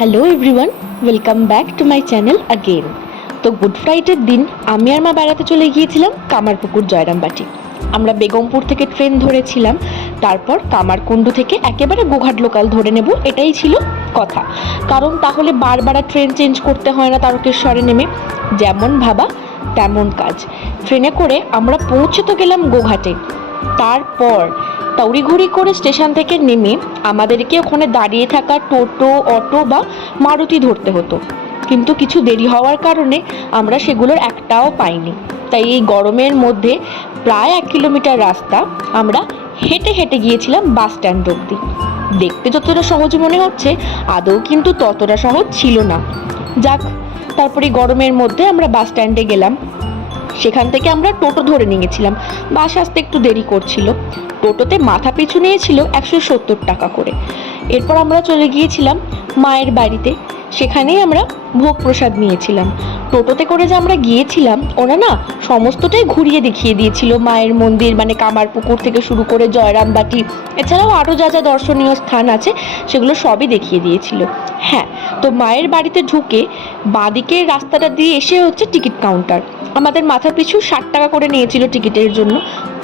Hello everyone, welcome back to my channel again. তো good ফ্রাইডের দিন আমি আর মা বেড়াতে চলে গিয়েছিলাম কামারপুকুর জয়রামবাটি। আমরা বেগমপুর থেকে ট্রেন ধরেছিলাম, তারপর কামারকুণ্ডু থেকে একেবারে গোঘাট লোকাল ধরে নেব, এটাই ছিল কথা। কারণ তাহলে বারবার ট্রেন চেঞ্জ করতে হয় না তারকেশ্বরে নেমে। যেমন ভাবা তেমন কাজ। ট্রেনে করে আমরা পৌঁছে তো গেলাম গোঘাটে, তারপর তড়িঘড়ি করে স্টেশন থেকে নেমে আমাদেরকে ওখানে দাঁড়িয়ে থাকা টোটো, অটো বা মারুতি ধরতে হতো। কিন্তু কিছু দেরি হওয়ার কারণে আমরা সেগুলোর একটাও পাইনি। তাই এই গরমের মধ্যে প্রায় 1 কিলোমিটার রাস্তা আমরা হেঁটে হেঁটে গিয়েছিলাম বাস স্ট্যান্ড অবধি। দেখতে যতটা সহজ মনে হচ্ছে, আদৌ কিন্তু ততটা সহজ ছিল না। যাক, তারপরে গরমের মধ্যে আমরা বাস স্ট্যান্ডে গেলাম। সেখান থেকে আমরা টোটো ধরে নিয়েছিলাম, বাস আসতে একটু দেরি করছিল। টোটোতে মাথা পিছু নিয়েছিল 170 টাকা করে। এরপর আমরা চলে গিয়েছিলাম মায়ের বাড়িতে, সেখানেই আমরা ভোগ প্রসাদ নিয়েছিলাম। টোটোতে করে যে আমরা গিয়েছিলাম, ওরা না সমস্তটাই ঘুরিয়ে দেখিয়ে দিয়েছিল। মায়ের মন্দির মানে কামারপুকুর থেকে শুরু করে জয়রামবাটি, এছাড়াও আরও যা যা দর্শনীয় স্থান আছে সেগুলো সবই দেখিয়ে দিয়েছিল। হ্যাঁ, তো মায়ের বাড়িতে ঢুকে বাঁদিকের রাস্তাটা দিয়ে এসে হচ্ছে টিকিট কাউন্টার। আমাদের মাথা পিছু 60 টাকা করে নিয়েছিল টিকিটের জন্য।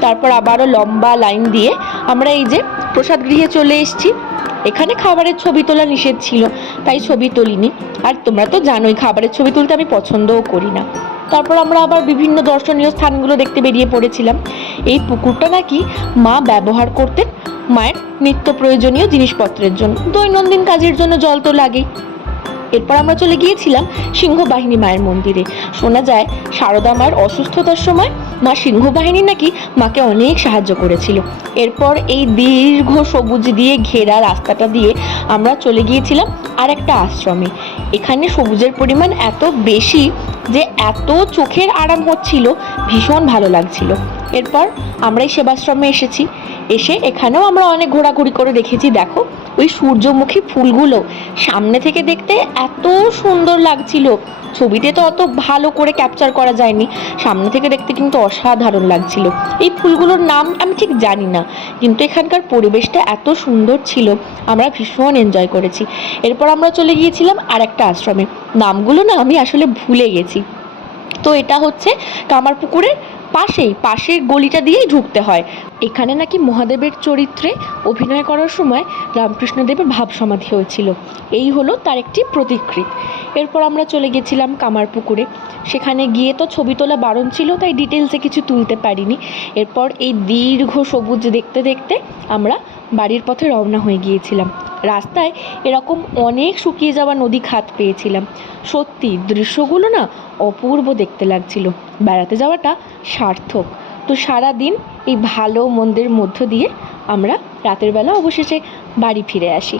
তারপর আবারও লম্বা লাইন দিয়ে আমরা এই যে প্রসাদ গৃহে চলে এসেছি। এখানে খাবারের ছবি তোলা নিষেধ ছিল, তাই ছবি তুলিনি। আর তোমরা তো জানোই খাবারের ছবি তুলতে আমি পছন্দও করি না। তারপর আমরা আবার বিভিন্ন দর্শনীয় স্থানগুলো দেখতে বেরিয়ে পড়েছিলাম। এই পুকুরটা নাকি মা ব্যবহার করতেন মায়ের নিত্য প্রয়োজনীয় জিনিসপত্রের জন্য, দৈনন্দিন কাজের জন্য জল তো লাগেই। এরপর আমরা চলে গিয়েছিলাম সিংহবাহিনী মায়ের মন্দিরে। শোনা যায় সারদা মায়ের অসুস্থতার সময় মা সিংহবাহিনী নাকি মাকে অনেক সাহায্য করেছিল। এরপর এই দীর্ঘ সবুজ দিয়ে ঘেরা রাস্তাটা দিয়ে আমরা চলে গিয়েছিলাম আর একটা আশ্রমে। এখানে সবুজের পরিমাণ এত বেশি যে এত চোখের আরাম হচ্ছিল, ভীষণ ভালো লাগছিল। এরপর আমরা এই সেবাশ্রমে এসেছি। এসে এখানেও আমরা অনেক ঘোরাঘুরি করে দেখেছি। দেখো ওই সূর্যমুখী ফুলগুলো সামনে থেকে দেখতে এত সুন্দর লাগছিল। ছবিতে তো অত ভালো করে ক্যাপচার করা যায়নি, সামনে থেকে দেখতে কিন্তু অসাধারণ লাগছিল। এই ফুলগুলোর নাম আমি ঠিক জানি না, কিন্তু এখানকার পরিবেশটা এত সুন্দর ছিল, আমরা ভীষণ এনজয় করেছি। এরপর আমরা চলে গিয়েছিলাম আর একটা আশ্রমে, নামগুলো না আমি আসলে ভুলে গেছি। তো এটা হচ্ছে কামারপুকুরের পাশের গলিটা দিয়েই ঢুকতে হয়। এখানে নাকি মহাদেবের চরিত্রে অভিনয় করার সময় রামকৃষ্ণদেবের ভাব সমাধি হয়েছিল, এই হলো তার একটি প্রতিকৃতি। এরপর আমরা চলে গেছিলাম কামারপুকুরে। সেখানে গিয়ে তো ছবি তোলা বারণ ছিল, তাই ডিটেলসে কিছু তুলতে পারিনি। এরপর এই দীর্ঘ সবুজ দেখতে দেখতে আমরা বাড়ির পথে রওনা হয়ে গিয়েছিলাম। রাস্তায় এরকম অনেক শুকিয়ে যাওয়া নদী খাত পেয়েছিলাম। সত্যি দৃশ্যগুলো না অপূর্ব দেখতে লাগছিল। বেড়াতে যাওয়াটা সার্থক। তো সারা দিন এই ভালো মন্দের মধ্য দিয়ে আমরা রাতের বেলা অবশেষে বাড়ি ফিরে আসি।